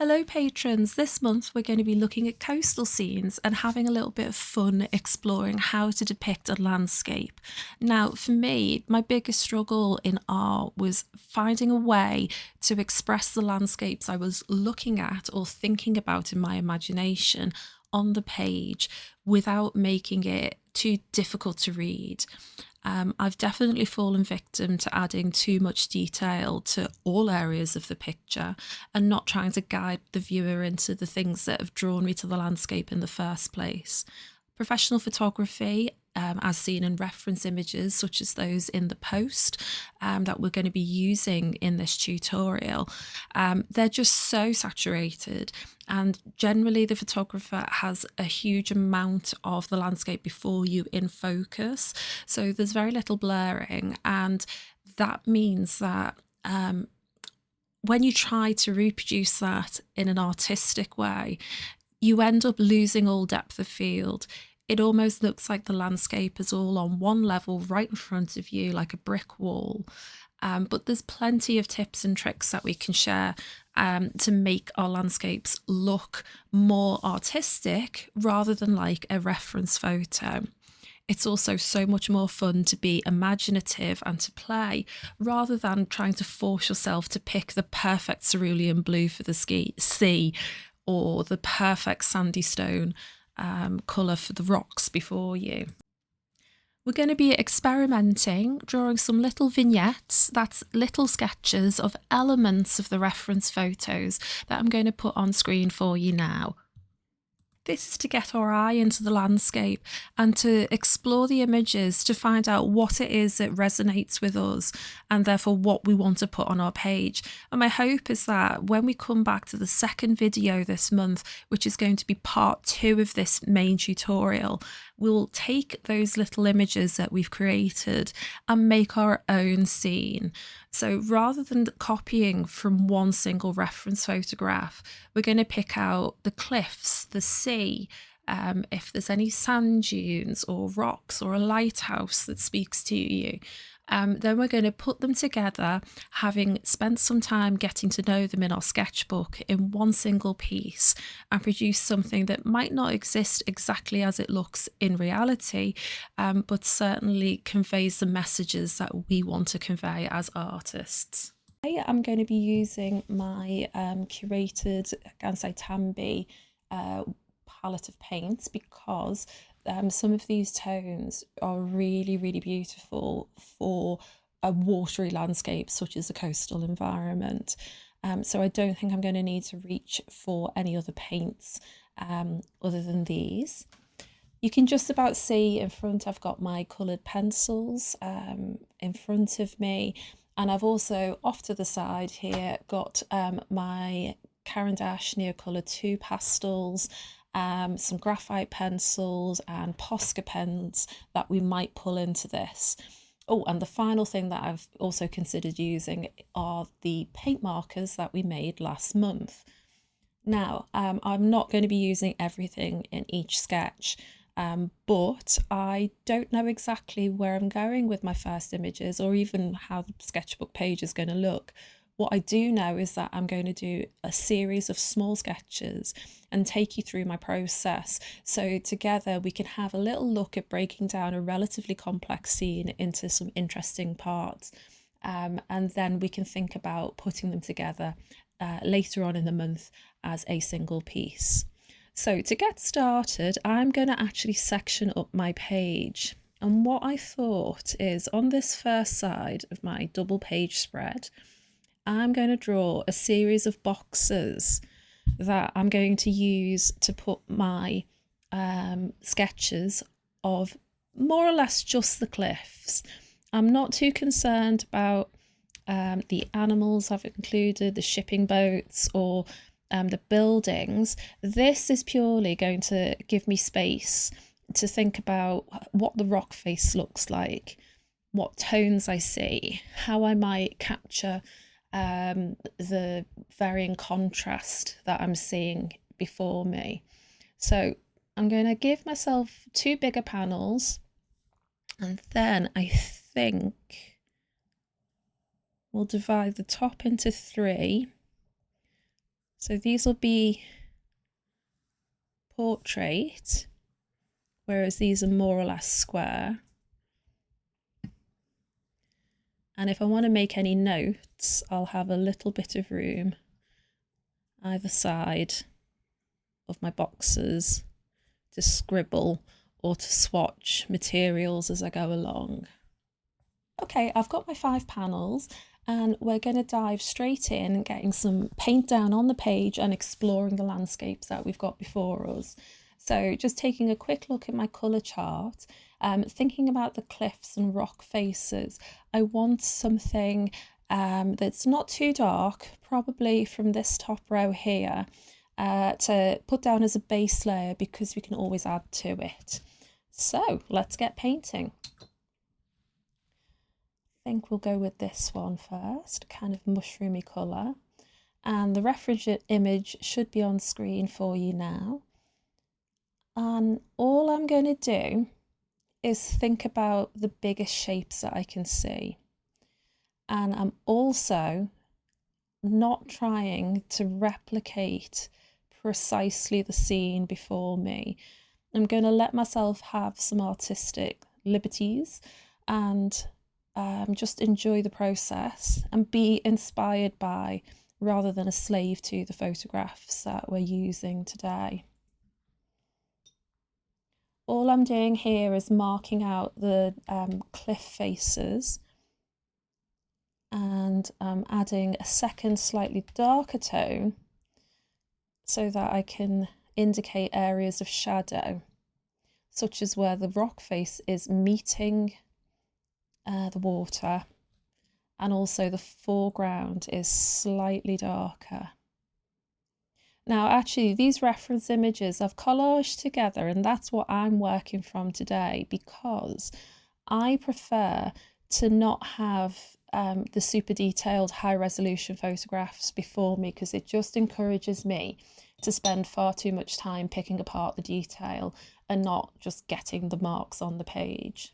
Hello, patrons. This month we're going to be looking at coastal scenes and having a little bit of fun exploring how to depict a landscape. Now, for me, my biggest struggle in art was finding a way to express the landscapes I was looking at or thinking about in my imagination on the page without making it too difficult to read. I've definitely fallen victim to adding too much detail to all areas of the picture and not trying to guide the viewer into the things that have drawn me to the landscape in the first place. Professional photography, as seen in reference images such as those in the post that we're going to be using in this tutorial, they're just so saturated, and generally the photographer has a huge amount of the landscape before you in focus, so there's very little blurring, and that means that when you try to reproduce that in an artistic way, you end up losing all depth of field. It almost looks like the landscape is all on one level right in front of you, like a brick wall. But there's plenty of tips and tricks that we can share to make our landscapes look more artistic rather than like a reference photo. It's also so much more fun to be imaginative and to play rather than trying to force yourself to pick the perfect cerulean blue for the sea or the perfect sandy stone colour for the rocks before you. We're going to be experimenting, drawing some little vignettes, that's little sketches of elements of the reference photos that I'm going to put on screen for you now. This is to get our eye into the landscape and to explore the images to find out what it is that resonates with us and therefore what we want to put on our page. And my hope is that when we come back to the second video this month, which is going to be part 2 of this main tutorial, we'll take those little images that we've created and make our own scene. So rather than copying from one single reference photograph, we're going to pick out the cliffs, the sea, if there's any sand dunes or rocks or a lighthouse that speaks to you. Then we're going to put them together, having spent some time getting to know them in our sketchbook in one single piece, and produce something that might not exist exactly as it looks in reality, but certainly conveys the messages that we want to convey as artists. Today I'm going to be using my curated Gansai Tambi palette of paints because some of these tones are really, really beautiful for a watery landscape such as a coastal environment. So I don't think I'm going to need to reach for any other paints other than these. You can just about see in front I've got my coloured pencils in front of me, and I've also off to the side here got my Caran d'Ache Neocolor 2 pastels, some graphite pencils and Posca pens that we might pull into this. Oh, and the final thing that I've also considered using are the paint markers that we made last month. Now, I'm not going to be using everything in each sketch, but I don't know exactly where I'm going with my first images or even how the sketchbook page is going to look. What I do know is that I'm going to do a series of small sketches and take you through my process. So together we can have a little look at breaking down a relatively complex scene into some interesting parts. And then we can think about putting them together later on in the month as a single piece. So to get started, I'm going to actually section up my page. And what I thought is on this first side of my double page spread, I'm going to draw a series of boxes that I'm going to use to put my sketches of more or less just the cliffs. I'm not too concerned about the animals I've included, the shipping boats or the buildings. This is purely going to give me space to think about what the rock face looks like, what tones I see, how I might capture the varying contrast that I'm seeing before me. So I'm going to give myself 2 bigger panels, and then I think we'll divide the top into 3 So these will be portrait, whereas these are more or less square. And if I want to make any notes, I'll have a little bit of room either side of my boxes to scribble or to swatch materials as I go along. Okay, I've got my 5 panels and we're going to dive straight in, getting some paint down on the page and exploring the landscapes that we've got before us. So just taking a quick look at my colour chart, thinking about the cliffs and rock faces, I want something that's not too dark, probably from this top row here, to put down as a base layer because we can always add to it. So let's get painting. I think we'll go with this one first, kind of mushroomy colour. And the reference image should be on screen for you now. And all I'm going to do is think about the biggest shapes that I can see. And I'm also not trying to replicate precisely the scene before me. I'm going to let myself have some artistic liberties and just enjoy the process and be inspired by, rather than a slave to, the photographs that we're using today. All I'm doing here is marking out the cliff faces, and I'm adding a second slightly darker tone so that I can indicate areas of shadow, such as where the rock face is meeting the water, and also the foreground is slightly darker. Now actually these reference images I've collaged together, and that's what I'm working from today, because I prefer to not have the super detailed high resolution photographs before me, because it just encourages me to spend far too much time picking apart the detail and not just getting the marks on the page.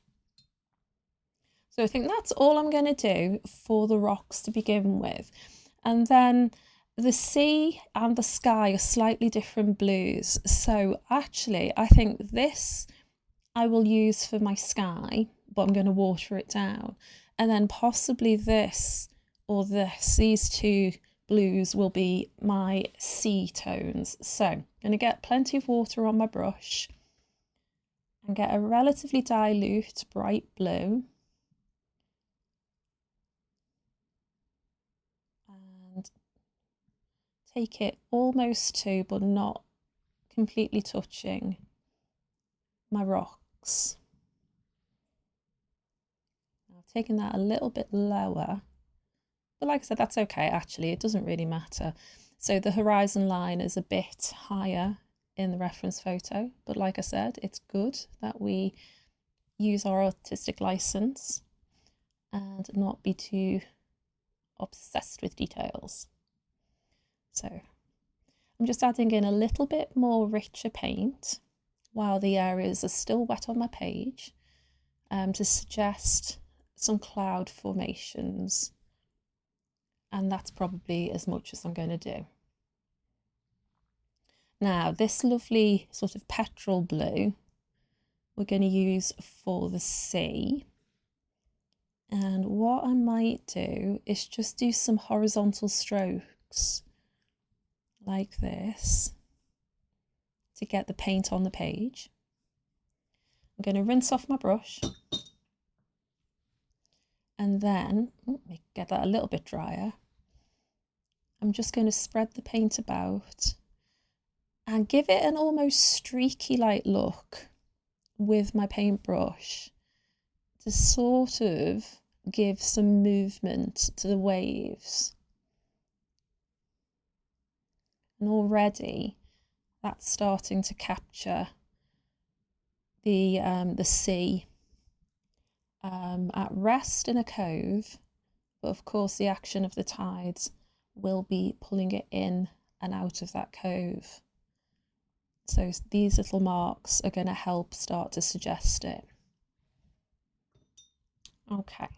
So I think that's all I'm going to do for the rocks to begin with. And then the sea and the sky are slightly different blues. So actually, I think this I will use for my sky, but I'm going to water it down. And then possibly this or this, these two blues will be my sea tones. So I'm going to get plenty of water on my brush and get a relatively dilute bright blue. And take it almost to, but not completely touching, my rocks. I've taken that a little bit lower, but like I said, that's okay actually, it doesn't really matter. So the horizon line is a bit higher in the reference photo, but like I said, it's good that we use our artistic license and not be too obsessed with details. So I'm just adding in a little bit more richer paint while the areas are still wet on my page, to suggest some cloud formations, and that's probably as much as I'm going to do. Now this lovely sort of petrol blue we're going to use for the sea, and what I might do is just do some horizontal strokes like this to get the paint on the page. I'm going to rinse off my brush, and then get that a little bit drier. I'm just going to spread the paint about and give it an almost streaky like look with my paintbrush to sort of give some movement to the waves. And already that's starting to capture the sea at rest in a cove, but of course the action of the tides will be pulling it in and out of that cove. So these little marks are going to help start to suggest it. Okay.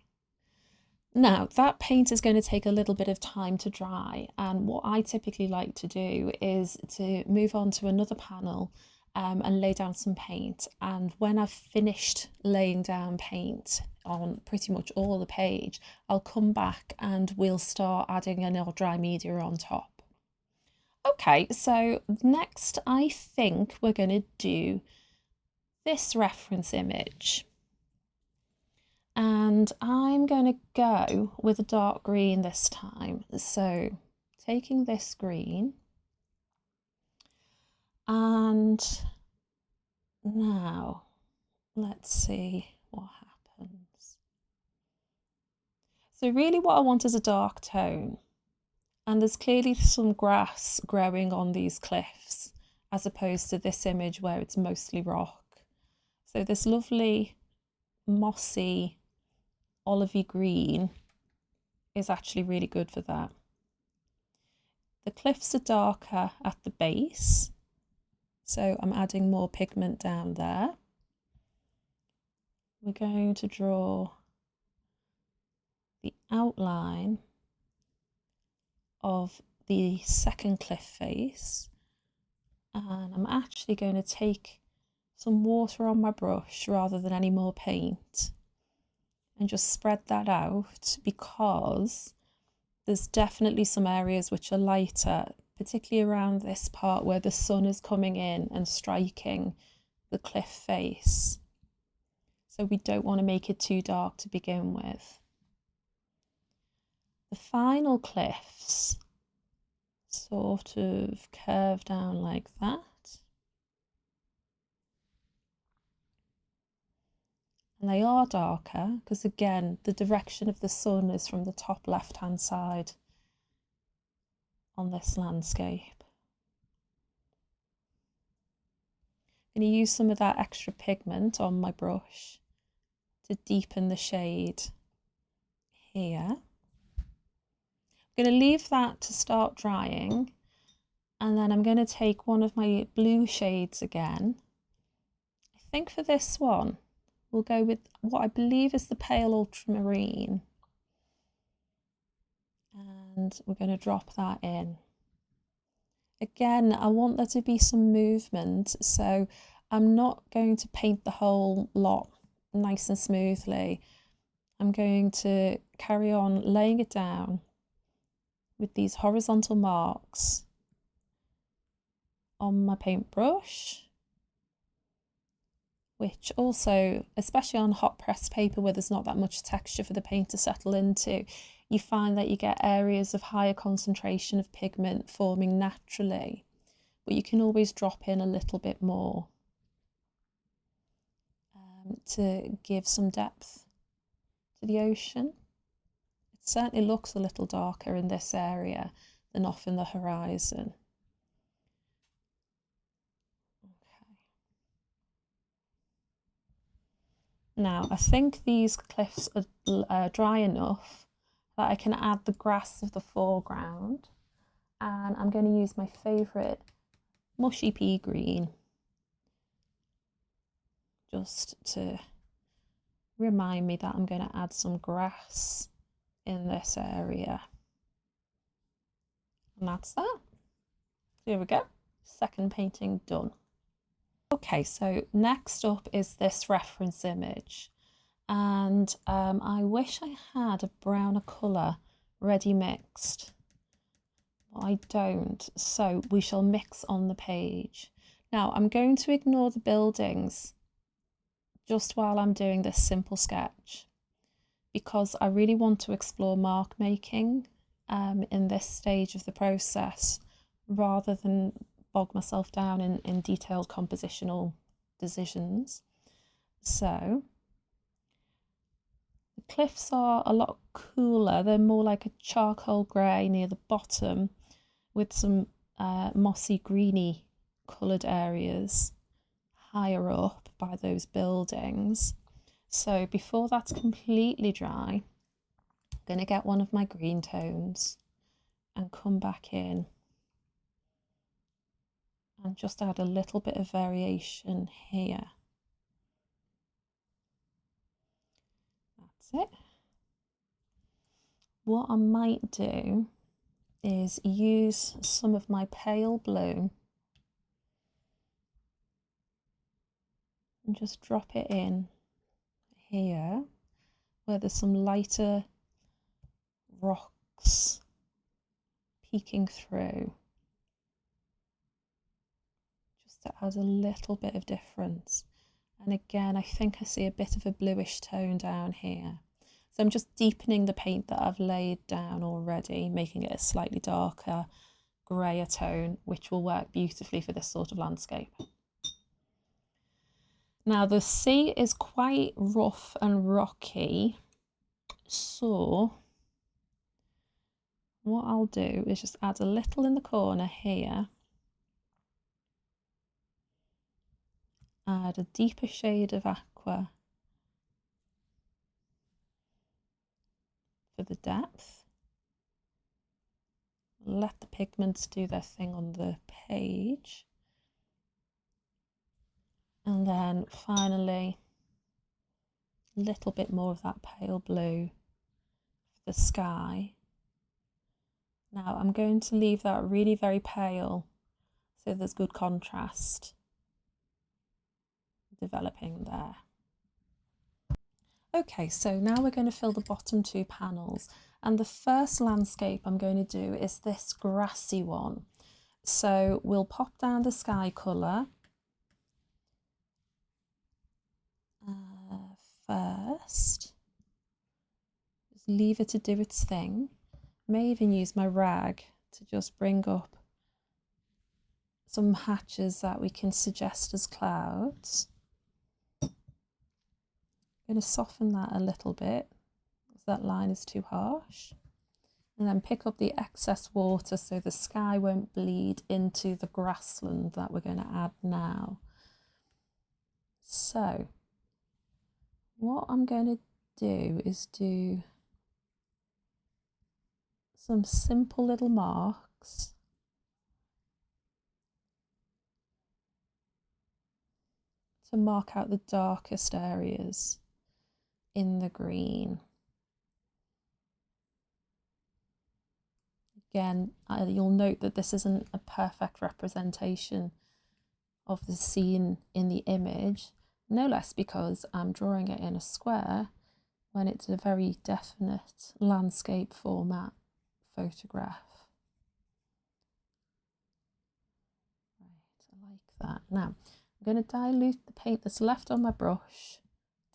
Now, that paint is going to take a little bit of time to dry, and what I typically like to do is to move on to another panel and lay down some paint. And when I've finished laying down paint on pretty much all the page, I'll come back and we'll start adding our dry media on top. Okay, so next I think we're going to do this reference image. And I'm going to go with a dark green this time. So taking this green, and now let's see what happens. So really what I want is a dark tone, and there's clearly some grass growing on these cliffs as opposed to this image where it's mostly rock. So this lovely mossy olivey green is actually really good for that. The cliffs are darker at the base, so I'm adding more pigment down there. We're going to draw the outline of the second cliff face, and I'm actually going to take some water on my brush rather than any more paint and just spread that out, because there's definitely some areas which are lighter, particularly around this part where the sun is coming in and striking the cliff face. So we don't want to make it too dark to begin with. The final cliffs sort of curve down like that. And they are darker because, again, the direction of the sun is from the top left-hand side on this landscape. I'm going to use some of that extra pigment on my brush to deepen the shade here. I'm going to leave that to start drying, and then I'm going to take one of my blue shades again. I think for this one we'll go with what I believe is the pale ultramarine, and we're going to drop that in. Again, I want there to be some movement, so I'm not going to paint the whole lot nice and smoothly. I'm going to carry on laying it down with these horizontal marks on my paintbrush, which also, especially on hot pressed paper where there's not that much texture for the paint to settle into, you find that you get areas of higher concentration of pigment forming naturally, but you can always drop in a little bit more to give some depth to the ocean. It certainly looks a little darker in this area than off in the horizon. Now, I think these cliffs are dry enough that I can add the grass of the foreground, and I'm going to use my favourite mushy pea green just to remind me that I'm going to add some grass in this area. And that's that. Here we go. Second painting done. Okay, so next up is this reference image, and I wish I had a browner colour ready mixed, but I don't, so we shall mix on the page. Now I'm going to ignore the buildings just while I'm doing this simple sketch, because I really want to explore mark making in this stage of the process, rather than bog myself down in detailed compositional decisions. So the cliffs are a lot cooler. They're more like a charcoal grey near the bottom, with some mossy greeny coloured areas higher up by those buildings. So before that's completely dry, I'm going to get one of my green tones and come back in and just add a little bit of variation here. That's it. What I might do is use some of my pale blue and just drop it in here where there's some lighter rocks peeking through, just to add a little bit of difference. And again, I think I see a bit of a bluish tone down here. So I'm just deepening the paint that I've laid down already, making it a slightly darker, grayer tone, which will work beautifully for this sort of landscape. Now the sea is quite rough and rocky, so what I'll do is just add a little in the corner here, add a deeper shade of aqua for the depth, let the pigments do their thing on the page, and then finally a little bit more of that pale blue for the sky. Now I'm going to leave that really very pale so there's good contrast developing there. Okay, so now we're going to fill the bottom two panels, and the first landscape I'm going to do is this grassy one. So we'll pop down the sky colour first, just leave it to do its thing. May even use my rag to just bring up some hatches that we can suggest as clouds. I'm going to soften that a little bit because that line is too harsh, and then pick up the excess water so the sky won't bleed into the grassland that we're going to add now. So what I'm going to do is do some simple little marks to mark out the darkest areas in the green. Again, you'll note that this isn't a perfect representation of the scene in the image, no less because I'm drawing it in a square when it's a very definite landscape format photograph. Right, I like that. Now I'm going to dilute the paint that's left on my brush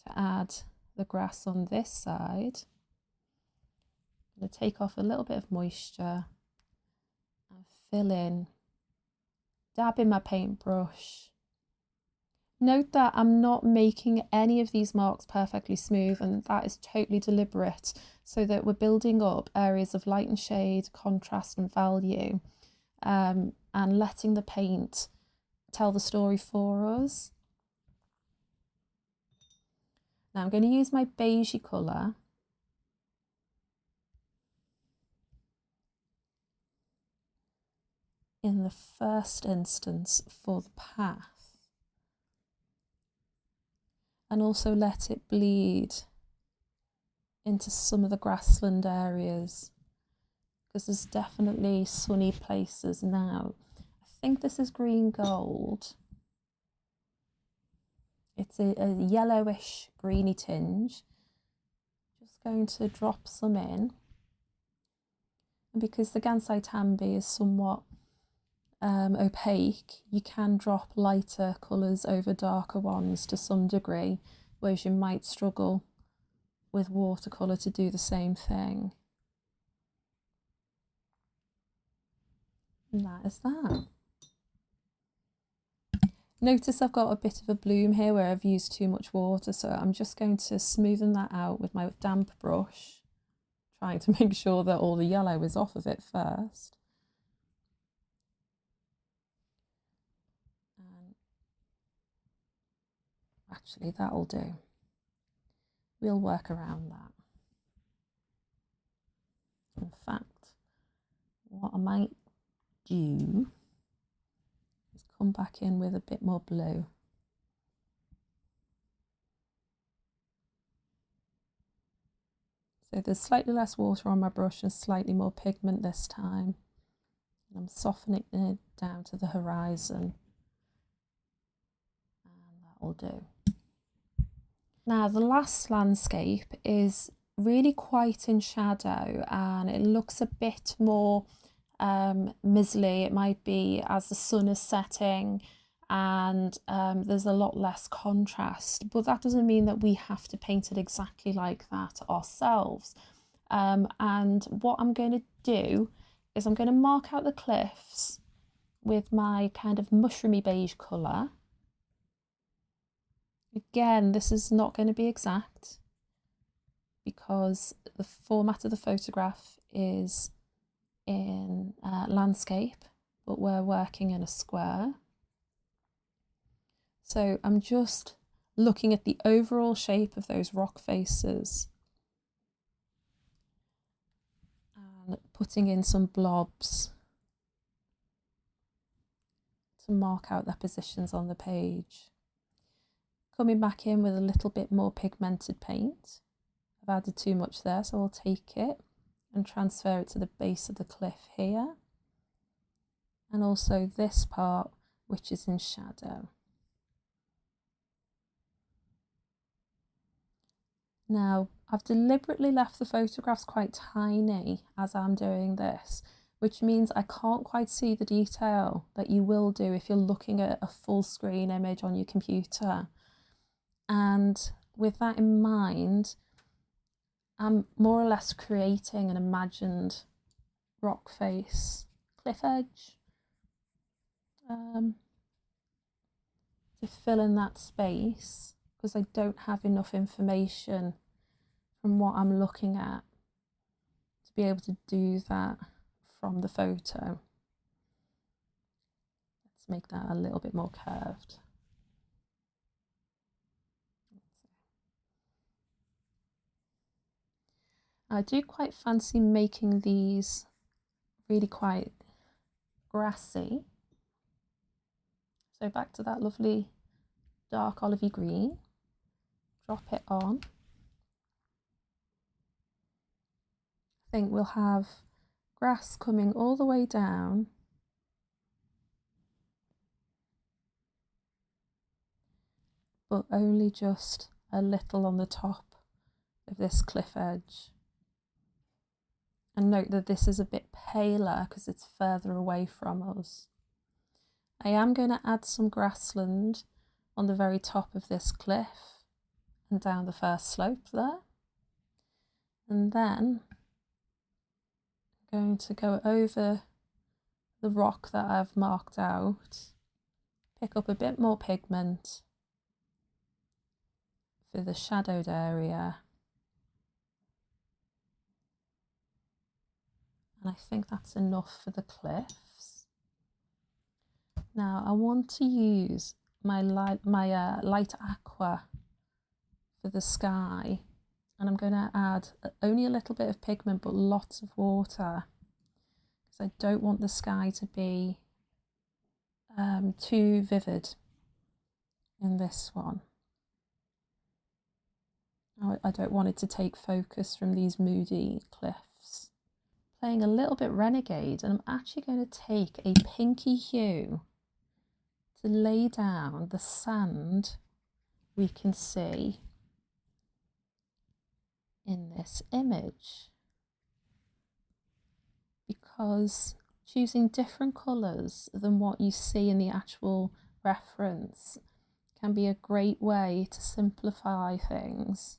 to add the grass on this side. I'm going to take off a little bit of moisture and fill in, dab in my paintbrush. Note that I'm not making any of these marks perfectly smooth, and that is totally deliberate, so that we're building up areas of light and shade, contrast and value, and letting the paint tell the story for us. Now I'm going to use my beigey colour in the first instance for the path, and also let it bleed into some of the grassland areas, because there's definitely sunny places now. I think this is green gold. It's a yellowish greeny tinge. Just going to drop some in, and because the Gansai Tambi is somewhat opaque, you can drop lighter colours over darker ones to some degree, whereas you might struggle with watercolour to do the same thing. And that is that. Notice I've got a bit of a bloom here where I've used too much water, so I'm just going to smoothen that out with my damp brush, trying to make sure that all the yellow is off of it first. And actually, that'll do. We'll work around that. In fact, what I might do is come back in with a bit more blue. So there's slightly less water on my brush and slightly more pigment this time. And I'm softening it down to the horizon. And that'll do. Now the last landscape is really quite in shadow and it looks a bit more mizzly. It might be as the sun is setting and there's a lot less contrast, but that doesn't mean that we have to paint it exactly like that ourselves. And what I'm going to do is I'm going to mark out the cliffs with my kind of mushroomy beige colour. Again, this is not going to be exact because the format of the photograph is in landscape, but we're working in a square. So I'm just looking at the overall shape of those rock faces and putting in some blobs to mark out their positions on the page. Coming back in with a little bit more pigmented paint. I've added too much there, so I'll take it and transfer it to the base of the cliff here. And also this part, which is in shadow. Now, I've deliberately left the photographs quite tiny as I'm doing this, which means I can't quite see the detail that you will do if you're looking at a full screen image on your computer. And with that in mind, I'm more or less creating an imagined rock face, cliff edge, to fill in that space, because I don't have enough information from what I'm looking at to be able to do that from the photo. Let's make that a little bit more curved. I do quite fancy making these really quite grassy. So back to that lovely dark olivey green, drop it on. I think we'll have grass coming all the way down, but only just a little on the top of this cliff edge. And note that this is a bit paler because it's further away from us. I am going to add some grassland on the very top of this cliff and down the first slope there. And then I'm going to go over the rock that I've marked out, pick up a bit more pigment for the shadowed area. And I think that's enough for the cliffs. Now I want to use my light aqua for the sky, and I'm going to add only a little bit of pigment but lots of water because I don't want the sky to be too vivid in this one. I don't want it to take focus from these moody cliffs. Playing a little bit renegade, and I'm actually going to take a pinky hue to lay down the sand we can see in this image, because choosing different colours than what you see in the actual reference can be a great way to simplify things.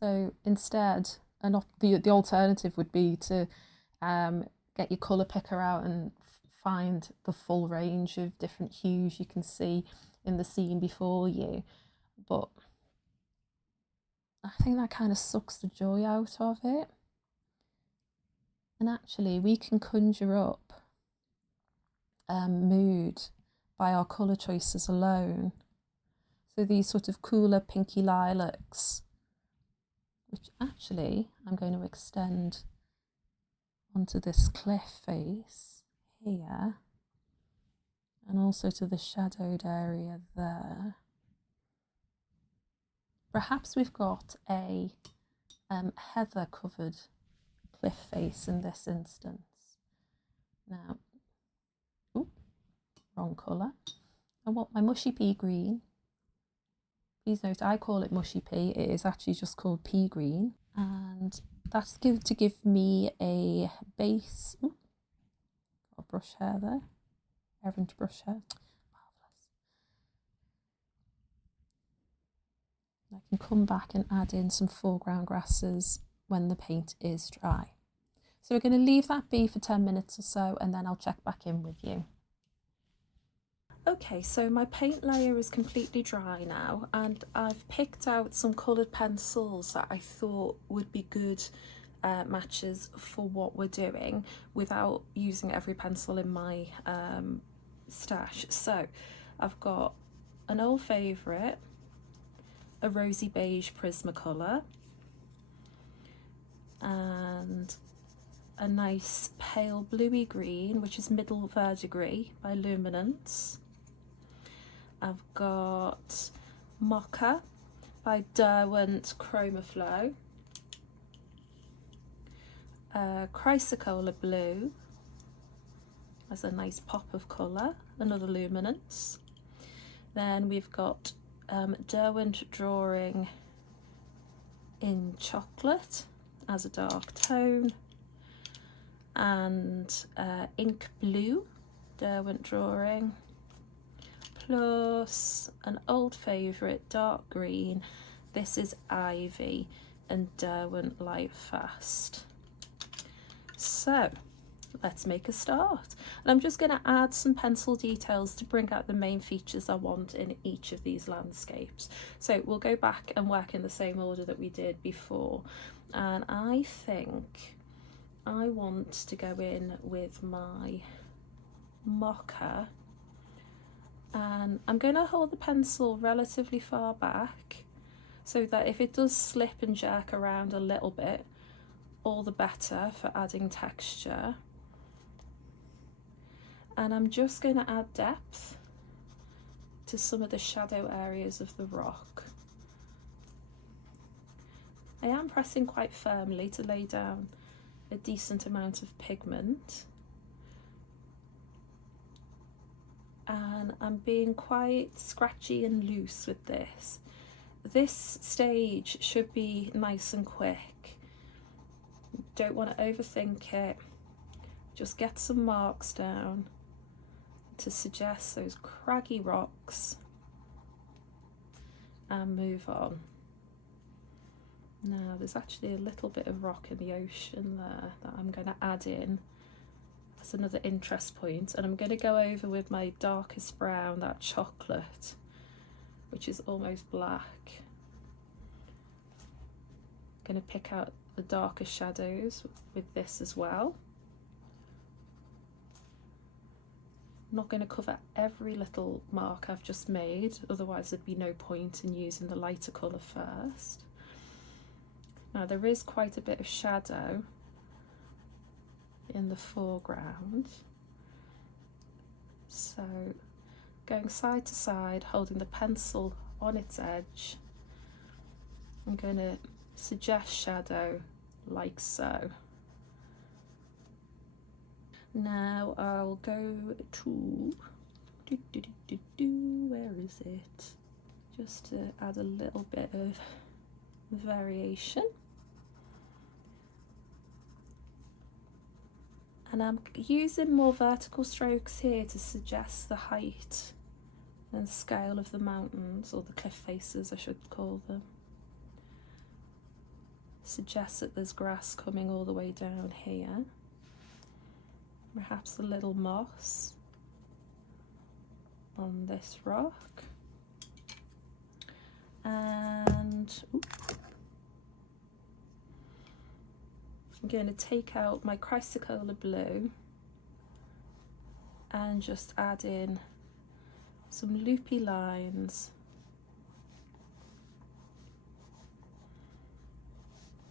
So instead, the alternative would be to get your colour picker out and find the full range of different hues you can see in the scene before you. But I think that kind of sucks the joy out of it. And actually we can conjure up mood by our colour choices alone. So these sort of cooler pinky lilacs, which actually I'm going to extend onto this cliff face here, and also to the shadowed area there. Perhaps we've got a heather covered cliff face in this instance. Now, ooh, wrong colour. I want my mushy pea green. Please note I call it mushy pea, it is actually just called pea green, and that's going to give me a base. Ooh, got a brush hair there, errant brush hair. Marvellous. I can come back and add in some foreground grasses when the paint is dry. So we're going to leave that be for 10 minutes or so, and then I'll check back in with you. Okay, so my paint layer is completely dry now, and I've picked out some coloured pencils that I thought would be good matches for what we're doing without using every pencil in my stash. So I've got an old favourite, a rosy beige Prismacolor, and a nice pale bluey green, which is Middle Verdigris by Luminance. I've got Mocha by Derwent Chromaflow, Chrysocolla Blue as a nice pop of colour, another Luminance. Then we've got Derwent Drawing in Chocolate as a dark tone, and Ink Blue, Derwent Drawing, plus an old favourite, dark green. This is Ivy and Derwent Light Fast. So let's make a start. And I'm just going to add some pencil details to bring out the main features I want in each of these landscapes. So we'll go back and work in the same order that we did before. And I think I want to go in with my Mocha, and I'm going to hold the pencil relatively far back so that if it does slip and jerk around a little bit, all the better for adding texture. And I'm just going to add depth to some of the shadow areas of the rock. I am pressing quite firmly to lay down a decent amount of pigment, and I'm being quite scratchy and loose with this. This stage should be nice and quick. Don't want to overthink it. Just get some marks down to suggest those craggy rocks and move on. Now there's actually a little bit of rock in the ocean there that I'm going to add in. That's another interest point, and I'm going to go over with my darkest brown, that chocolate, which is almost black. I'm going to pick out the darker shadows with this as well. I'm not going to cover every little mark I've just made, otherwise there'd be no point in using the lighter colour first. Now there is quite a bit of shadow in the foreground, so going side to side, holding the pencil on its edge, I'm going to suggest shadow like so. Now I'll go to where is it, just to add a little bit of variation. And I'm using more vertical strokes here to suggest the height and scale of the mountains, or the cliff faces I should call them. Suggest that there's grass coming all the way down here, perhaps a little moss on this rock, and I'm going to take out my Chrysocolla Blue and just add in some loopy lines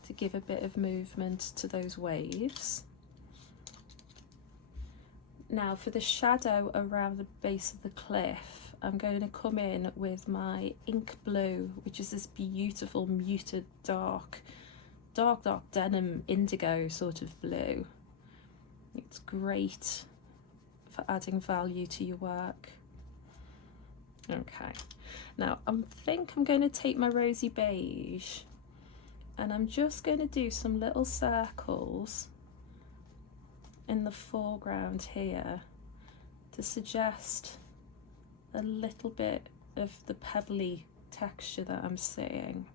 to give a bit of movement to those waves. Now for the shadow around the base of the cliff, I'm going to come in with my Ink Blue, which is this beautiful muted dark dark denim indigo sort of blue. It's great for adding value to your work. Okay, now I think I'm going to take my rosy beige and I'm just going to do some little circles in the foreground here to suggest a little bit of the pebbly texture that I'm seeing.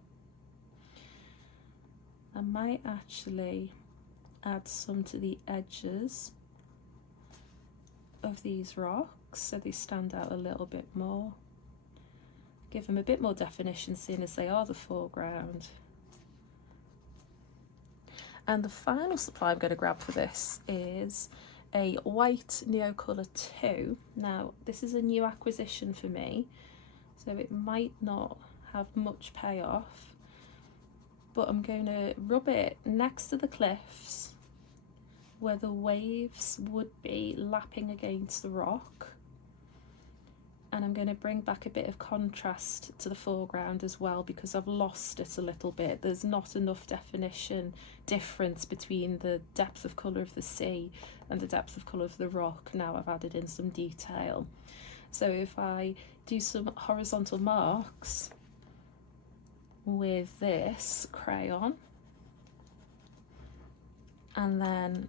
I might actually add some to the edges of these rocks so they stand out a little bit more. Give them a bit more definition, seeing as they are the foreground. And the final supply I'm going to grab for this is a white Neocolor 2. Now, this is a new acquisition for me, so it might not have much payoff, but I'm going to rub it next to the cliffs where the waves would be lapping against the rock, and I'm going to bring back a bit of contrast to the foreground as well, because I've lost it a little bit. There's not enough definition difference between the depth of colour of the sea and the depth of colour of the rock. Now I've added in some detail. So if I do some horizontal marks with this crayon, and then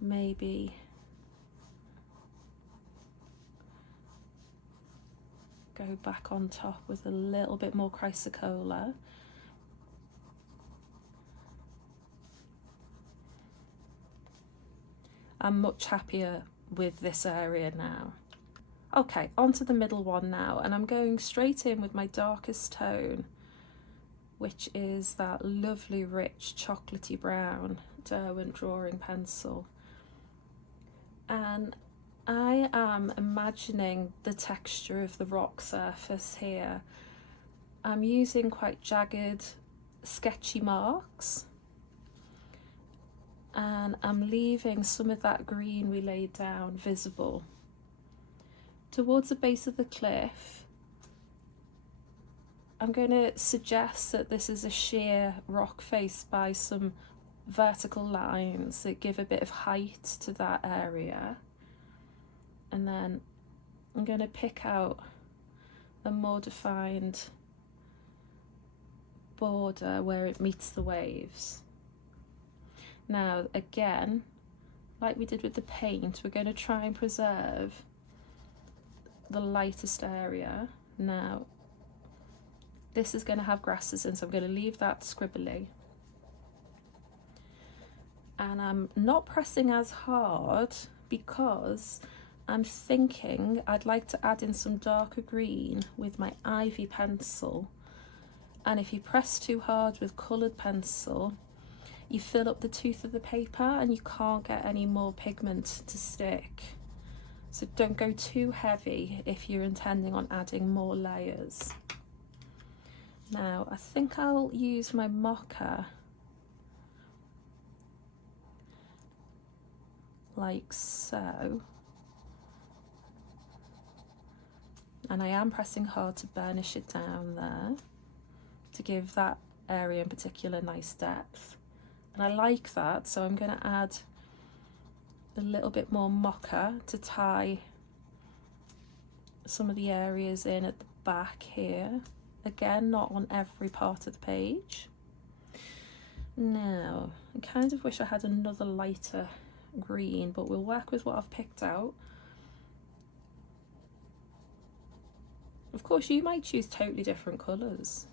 maybe go back on top with a little bit more chrysocolla, I'm much happier with this area now. Okay, onto the middle one now, and I'm going straight in with my darkest tone, which is that lovely rich chocolatey brown Derwent drawing pencil. And I am imagining the texture of the rock surface here. I'm using quite jagged, sketchy marks, and I'm leaving some of that green we laid down visible. Towards the base of the cliff, I'm going to suggest that this is a sheer rock face by some vertical lines that give a bit of height to that area. And then I'm going to pick out a more defined border where it meets the waves. Now again, like we did with the paint, we're going to try and preserve the lightest area. Now this is going to have grasses in, so I'm going to leave that scribbly. And I'm not pressing as hard because I'm thinking I'd like to add in some darker green with my ivy pencil. And if you press too hard with coloured pencil, you fill up the tooth of the paper and you can't get any more pigment to stick. So don't go too heavy if you're intending on adding more layers. Now I think I'll use my mocha like so. And I am pressing hard to burnish it down there to give that area in particular nice depth. And I like that, so I'm going to add a little bit more mocha to tie some of the areas in at the back here. Again, not on every part of the page. Now, I kind of wish I had another lighter green, but we'll work with what I've picked out. Of course, you might choose totally different colours.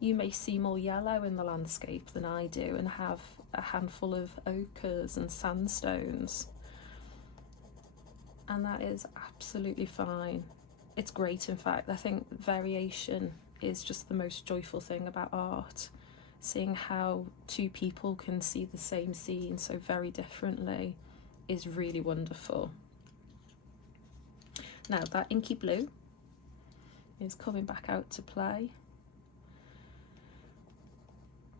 You may see more yellow in the landscape than I do and have a handful of ochres and sandstones. And that is absolutely fine. It's great, in fact. I think variation is just the most joyful thing about art. Seeing how two people can see the same scene so very differently is really wonderful. Now that inky blue is coming back out to play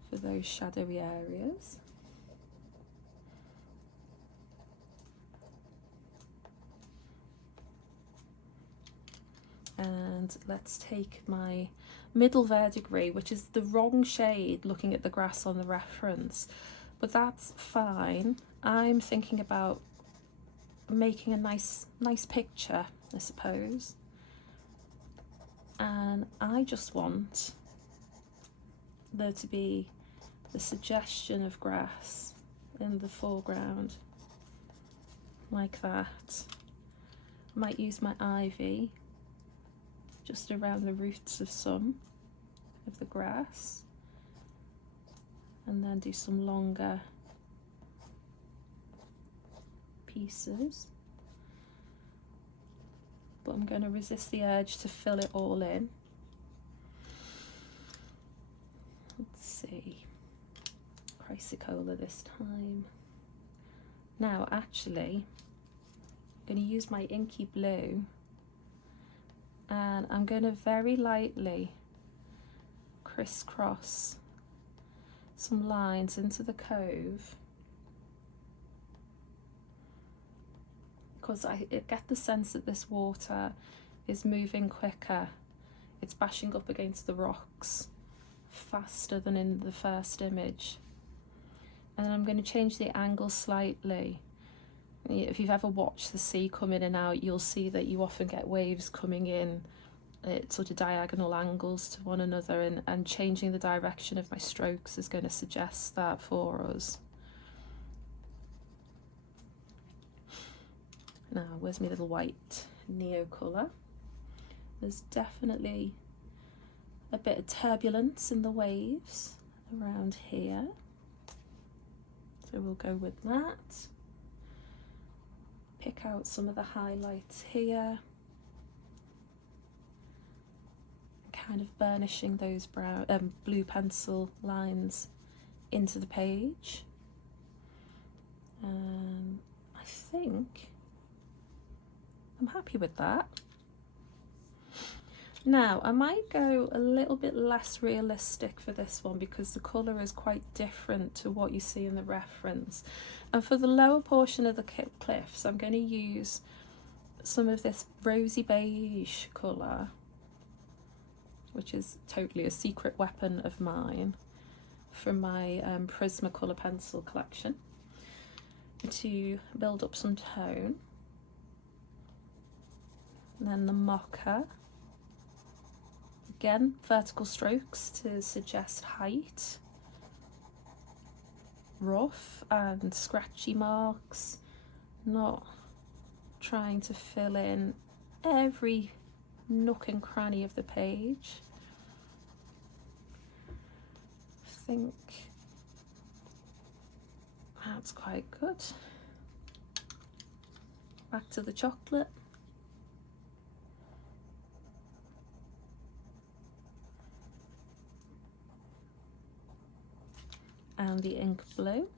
for those shadowy areas. And And let's take my middle verdigris, which is the wrong shade looking at the grass on the reference, but that's fine. I'm thinking about making a nice picture, I suppose, and I just want there to be the suggestion of grass in the foreground, like that. I might use my ivy just around the roots of some of the grass, and then do some longer pieces. But I'm going to resist the urge to fill it all in. Let's see, chrysocolla this time. Now actually I'm going to use my inky blue, and I'm going to very lightly crisscross some lines into the cove, because I get the sense that this water is moving quicker. It's bashing up against the rocks faster than in the first image. And then I'm going to change the angle slightly. If you've ever watched the sea come in and out, you'll see that you often get waves coming in at sort of diagonal angles to one another, and changing the direction of my strokes is going to suggest that for us. Now, where's my little white neo colour? There's definitely a bit of turbulence in the waves around here, so we'll go with that. Pick out some of the highlights here, kind of burnishing those blue pencil lines into the page. I think I'm happy with that. Now I might go a little bit less realistic for this one, because the colour is quite different to what you see in the reference. And for the lower portion of the cliffs, I'm going to use some of this rosy beige colour, which is totally a secret weapon of mine from my Prismacolor pencil collection, to build up some tone. And then the mocha, again vertical strokes to suggest height, rough and scratchy marks, not trying to fill in every nook and cranny of the page. I think that's quite good. Back to the chocolate. And the ink blue.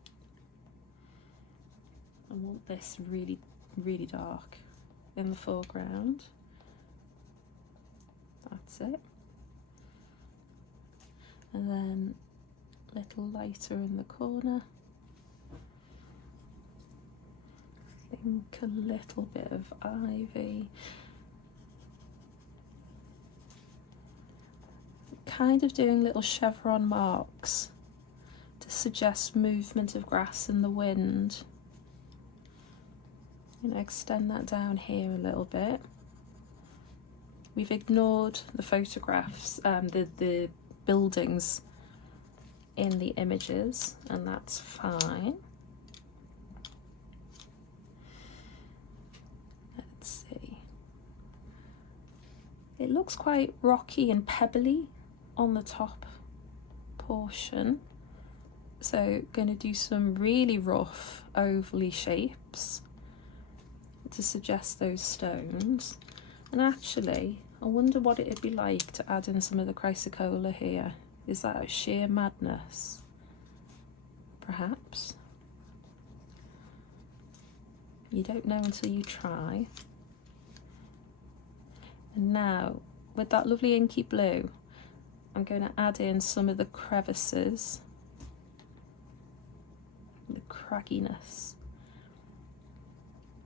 I want this really, really dark in the foreground. That's it. And then a little lighter in the corner. I think a little bit of ivy. Kind of doing little chevron marks to suggest movement of grass in the wind. I'm going to extend that down here a little bit. We've ignored the photographs, the buildings in the images, and that's fine. Let's see. It looks quite rocky and pebbly on the top portion. So going to do some really rough ovally shapes to suggest those stones. And actually, I wonder what it'd be like to add in some of the chrysocolla here. Is that sheer madness? Perhaps. You don't know until you try. And now, with that lovely inky blue, I'm going to add in some of the crevices, the cragginess,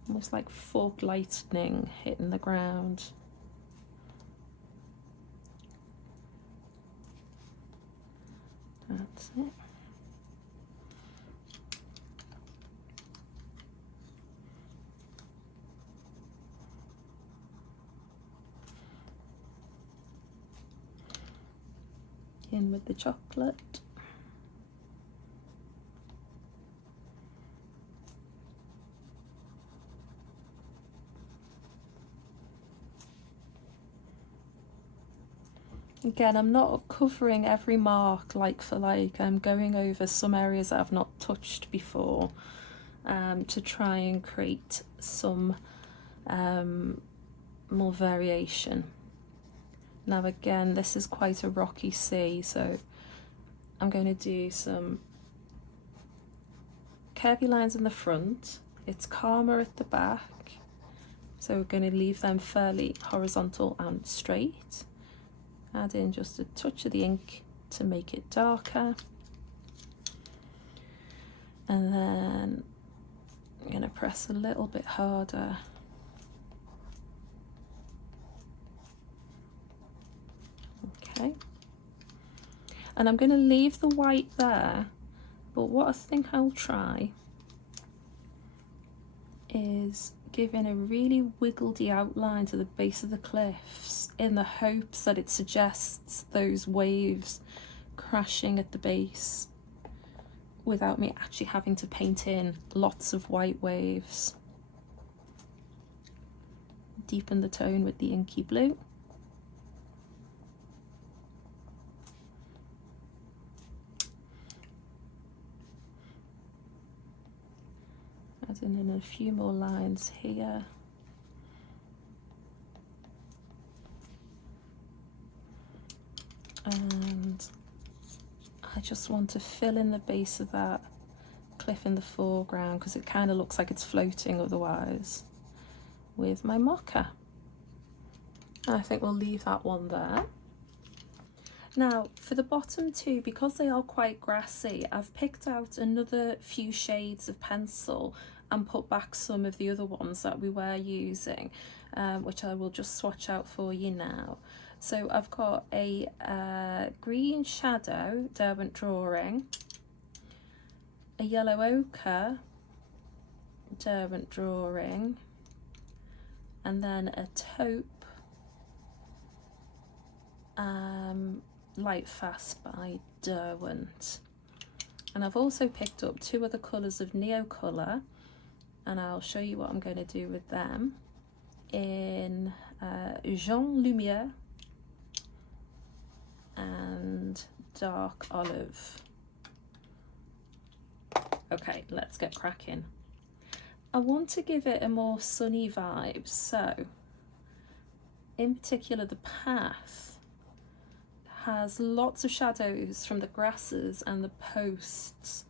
almost like forked lightning hitting the ground. it. In with the chocolate. Again, I'm not covering every mark like for like. I'm going over some areas that I've not touched before to try and create some more variation. Now again, this is quite a rocky sea, so I'm going to do some curvy lines in the front. It's calmer at the back, so we're going to leave them fairly horizontal and straight. Add in just a touch of the ink to make it darker. And then I'm going to press a little bit harder. Okay. And I'm going to leave the white there, but what I think I'll try is giving a really wiggledy outline to the base of the cliffs in the hopes that it suggests those waves crashing at the base without me actually having to paint in lots of white waves. Deepen the tone with the inky blue. Adding in a few more lines here. And I just want to fill in the base of that cliff in the foreground because it kind of looks like it's floating otherwise with my mocha. And I think we'll leave that one there. Now for the bottom two, because they are quite grassy, I've picked out another few shades of pencil and put back some of the other ones that we were using, which I will just swatch out for you now. So I've got a green shadow Derwent drawing, a yellow ochre Derwent drawing, and then a taupe Light Fast by Derwent. And I've also picked up two other colours of Neocolour, and I'll show you what I'm going to do with them in Jaune Lumière and Dark Olive. Okay, let's get cracking. I want to give it a more sunny vibe, so in particular the path has lots of shadows from the grasses and the posts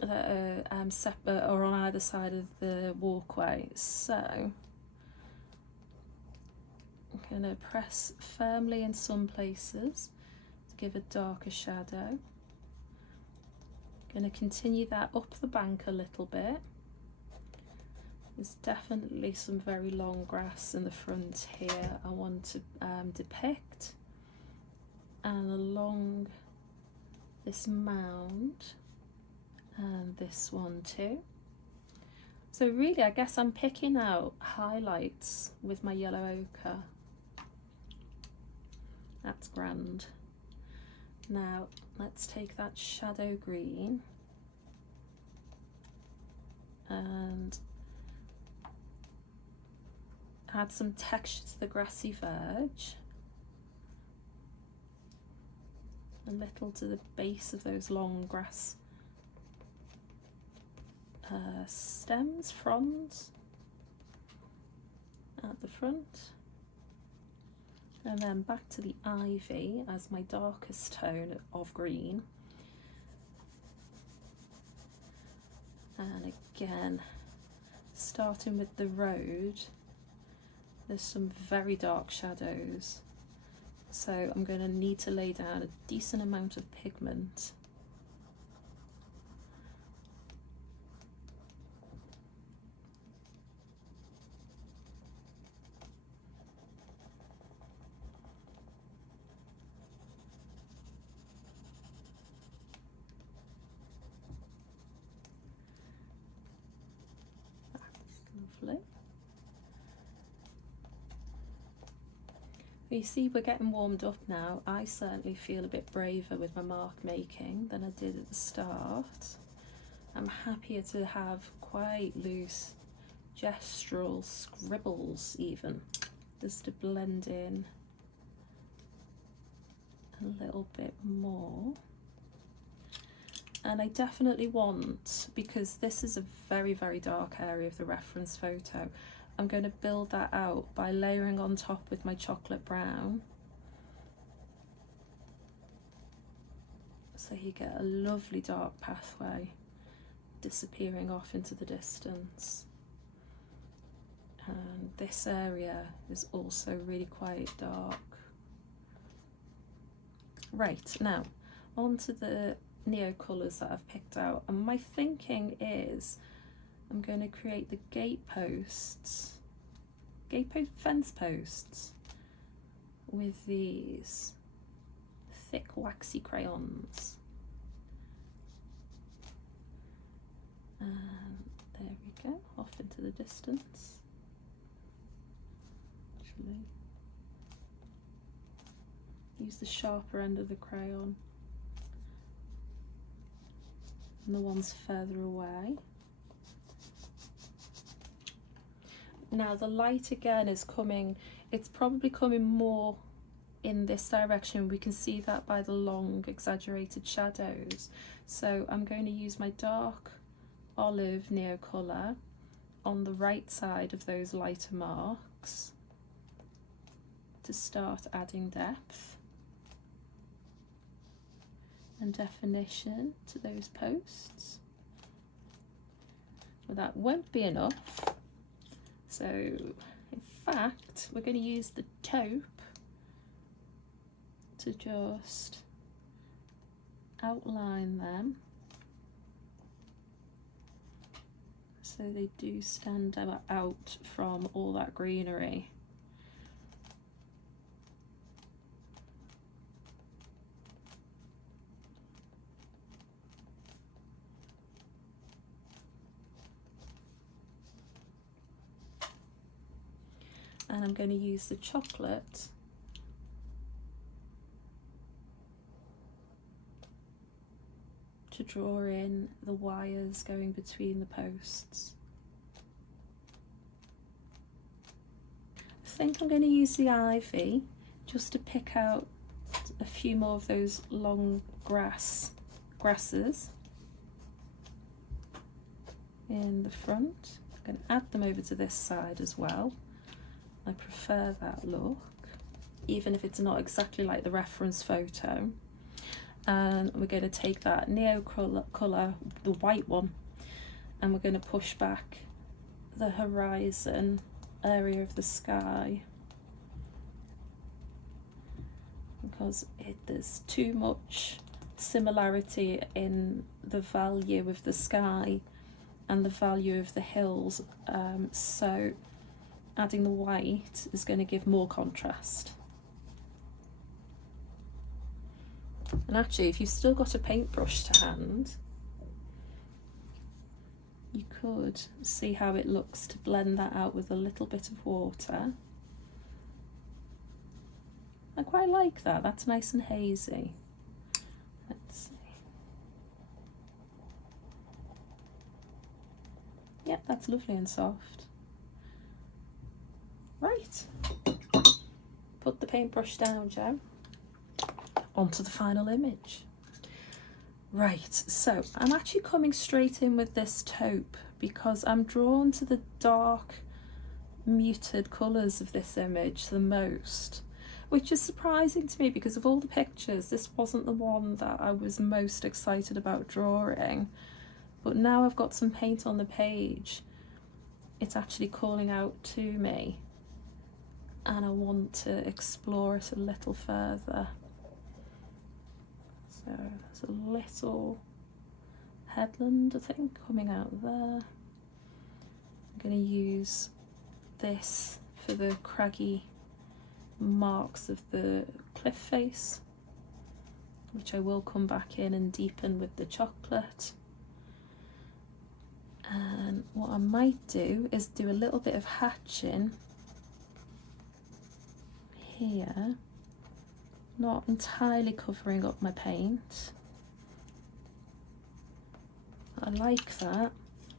that are separate or on either side of the walkway. So I'm going to press firmly in some places to give a darker shadow. Going to continue that up the bank a little bit. There's definitely some very long grass in the front here I want to depict, and along this mound and this one too. So really I guess I'm picking out highlights with my yellow ochre. That's grand. Now let's take that shadow green and add some texture to the grassy verge, a little to the base of those long grass stems, fronds at the front, and then back to the ivy as my darkest tone of green. And again, starting with the road, there's some very dark shadows, so I'm going to need to lay down a decent amount of pigment. You see, we're getting warmed up now. I certainly feel a bit braver with my mark making than I did at the start. I'm happier to have quite loose gestural scribbles even, just to blend in a little bit more. And I definitely want, because this is a very, very dark area of the reference photo, I'm going to build that out by layering on top with my chocolate brown. So you get a lovely dark pathway disappearing off into the distance. And this area is also really quite dark. Right, now onto the neo colours that I've picked out, and my thinking is I'm going to create the fence posts with these thick waxy crayons. And there we go, off into the distance. Actually, use the sharper end of the crayon and the ones further away. Now the light again is coming, it's probably coming more in this direction. We can see that by the long exaggerated shadows. So I'm going to use my dark olive neo colour on the right side of those lighter marks to start adding depth and definition to those posts. Well, that won't be enough. So in fact, we're going to use the taupe to just outline them so they do stand out from all that greenery. And I'm going to use the chocolate to draw in the wires going between the posts. I think I'm going to use the ivy just to pick out a few more of those long grasses in the front. I'm going to add them over to this side as well. I prefer that look, even if it's not exactly like the reference photo. And we're going to take that neo colour, the white one, and we're going to push back the horizon area of the sky, because there's too much similarity in the value of the sky and the value of the hills, so adding the white is going to give more contrast. And actually, if you've still got a paintbrush to hand, you could see how it looks to blend that out with a little bit of water. I quite like that, that's nice and hazy. Let's see. Yep, that's lovely and soft. Right, put the paintbrush down, Jo. Onto the final image. Right, so I'm actually coming straight in with this taupe because I'm drawn to the dark, muted colours of this image the most, which is surprising to me because of all the pictures, this wasn't the one that I was most excited about drawing. But now I've got some paint on the page, it's actually calling out to me, and I want to explore it a little further. So there's a little headland, I think, coming out there. I'm going to use this for the craggy marks of the cliff face, which I will come back in and deepen with the chocolate. And what I might do is do a little bit of hatching here, not entirely covering up my paint. I like that.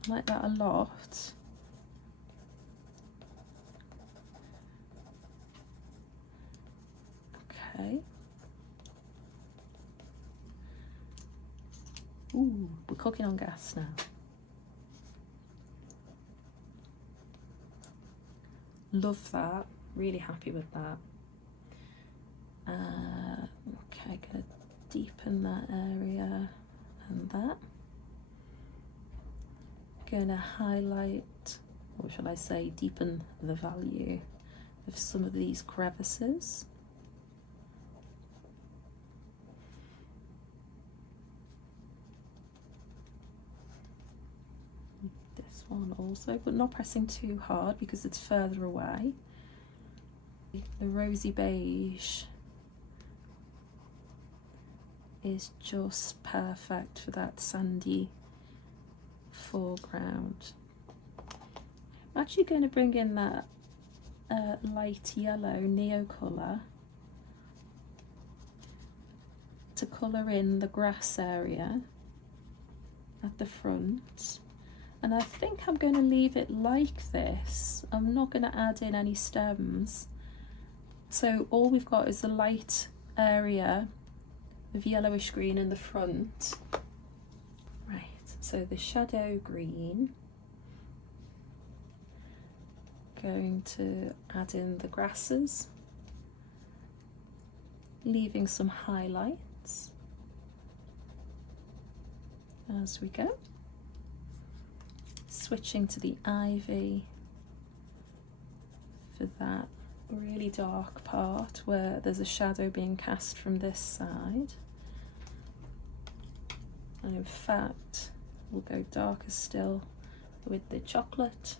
I like that a lot. Okay. Ooh, we're cooking on gas now. Love that. Really happy with that. Okay, gonna deepen that area and that. Gonna highlight, or shall I say, deepen the value of some of these crevices. This one also, but not pressing too hard because it's further away. The rosy beige is just perfect for that sandy foreground. I'm actually going to bring in that light yellow neo colour to colour in the grass area at the front, and I think I'm going to leave it like this. I'm not going to add in any stems, so all we've got is the light area of yellowish green in the front. Right, so the shadow green, going to add in the grasses, leaving some highlights as we go. Switching to the ivy for that really dark part where there's a shadow being cast from this side. And in fact, we'll go darker still with the chocolate.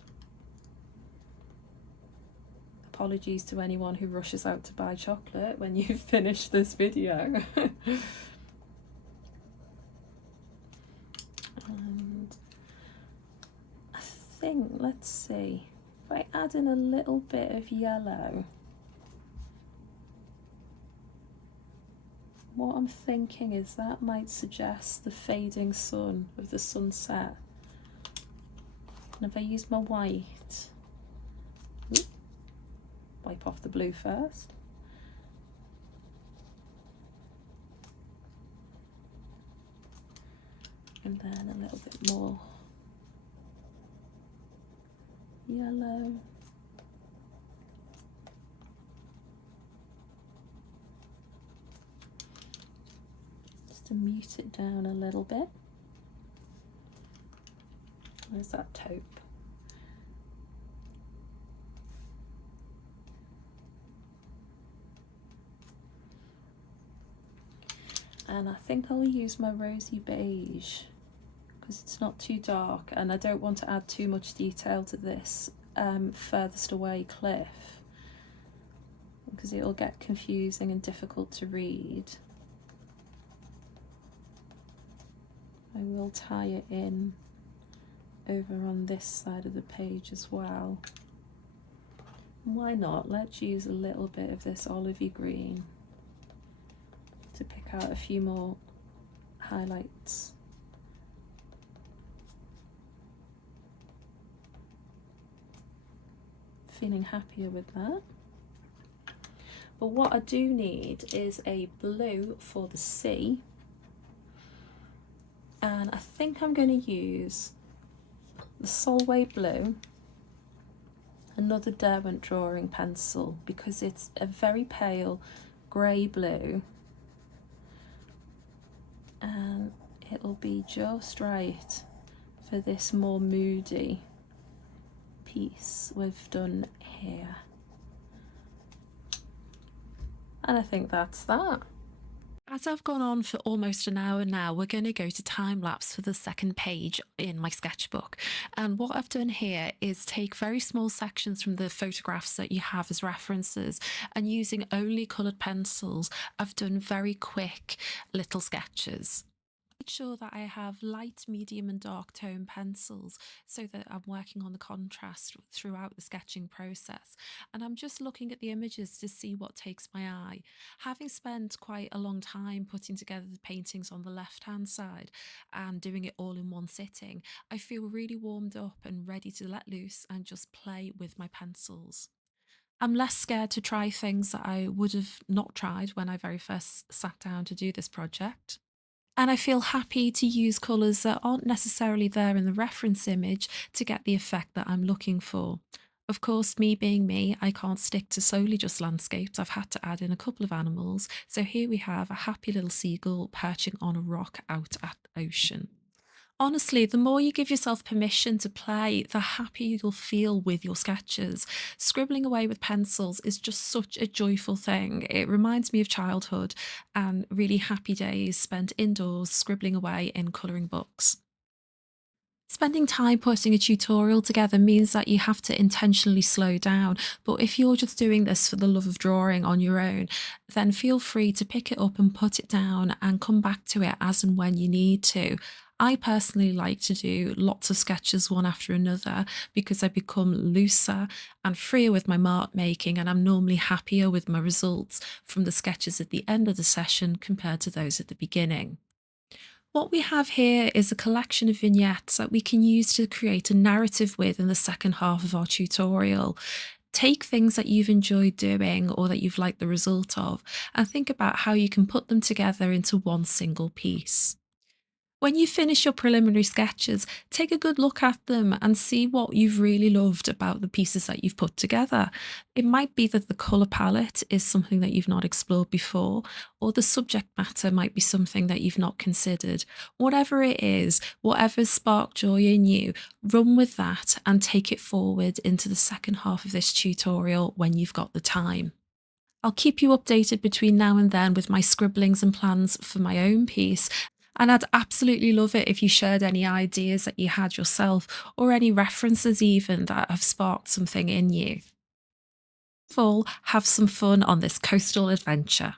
Apologies to anyone who rushes out to buy chocolate when you've finished this video. And I think, let's see, if I add in a little bit of yellow, what I'm thinking is that might suggest the fading sun of the sunset. And if I use my white, wipe off the blue first. And then a little bit more yellow. Just to mute it down a little bit. Where's that taupe? And I think I'll use my rosy beige because it's not too dark, and I don't want to add too much detail to this furthest away cliff because it'll get confusing and difficult to read. I will tie it in over on this side of the page as well. Why not? Let's use a little bit of this olivey green to pick out a few more highlights. Feeling happier with that. But what I do need is a blue for the sea, and I think I'm going to use the Solway blue, another Derwent drawing pencil, because it's a very pale grey blue and it'll be just right for this more moody piece we've done here. And I think that's that. As I've gone on for almost an hour now, we're going to go to time lapse for the second page in my sketchbook. And what I've done here is take very small sections from the photographs that you have as references, and using only coloured pencils, I've done very quick little sketches. Make sure that I have light, medium, and dark tone pencils so that I'm working on the contrast throughout the sketching process. And I'm just looking at the images to see what takes my eye. Having spent quite a long time putting together the paintings on the left hand side and doing it all in one sitting, I feel really warmed up and ready to let loose and just play with my pencils. I'm less scared to try things that I would have not tried when I very first sat down to do this project. And I feel happy to use colours that aren't necessarily there in the reference image to get the effect that I'm looking for. Of course, me being me, I can't stick to solely just landscapes. I've had to add in a couple of animals. So here we have a happy little seagull perching on a rock out at the ocean. Honestly, the more you give yourself permission to play, the happier you'll feel with your sketches. Scribbling away with pencils is just such a joyful thing. It reminds me of childhood and really happy days spent indoors scribbling away in colouring books. Spending time putting a tutorial together means that you have to intentionally slow down. But if you're just doing this for the love of drawing on your own, then feel free to pick it up and put it down and come back to it as and when you need to. I personally like to do lots of sketches one after another because I become looser and freer with my mark making, and I'm normally happier with my results from the sketches at the end of the session compared to those at the beginning. What we have here is a collection of vignettes that we can use to create a narrative with in the second half of our tutorial. Take things that you've enjoyed doing or that you've liked the result of, and think about how you can put them together into one single piece. When you finish your preliminary sketches, take a good look at them and see what you've really loved about the pieces that you've put together. It might be that the colour palette is something that you've not explored before, or the subject matter might be something that you've not considered. Whatever it is, whatever sparked joy in you, run with that and take it forward into the second half of this tutorial when you've got the time. I'll keep you updated between now and then with my scribblings and plans for my own piece. And I'd absolutely love it if you shared any ideas that you had yourself or any references even that have sparked something in you. Fall, have some fun on this coastal adventure.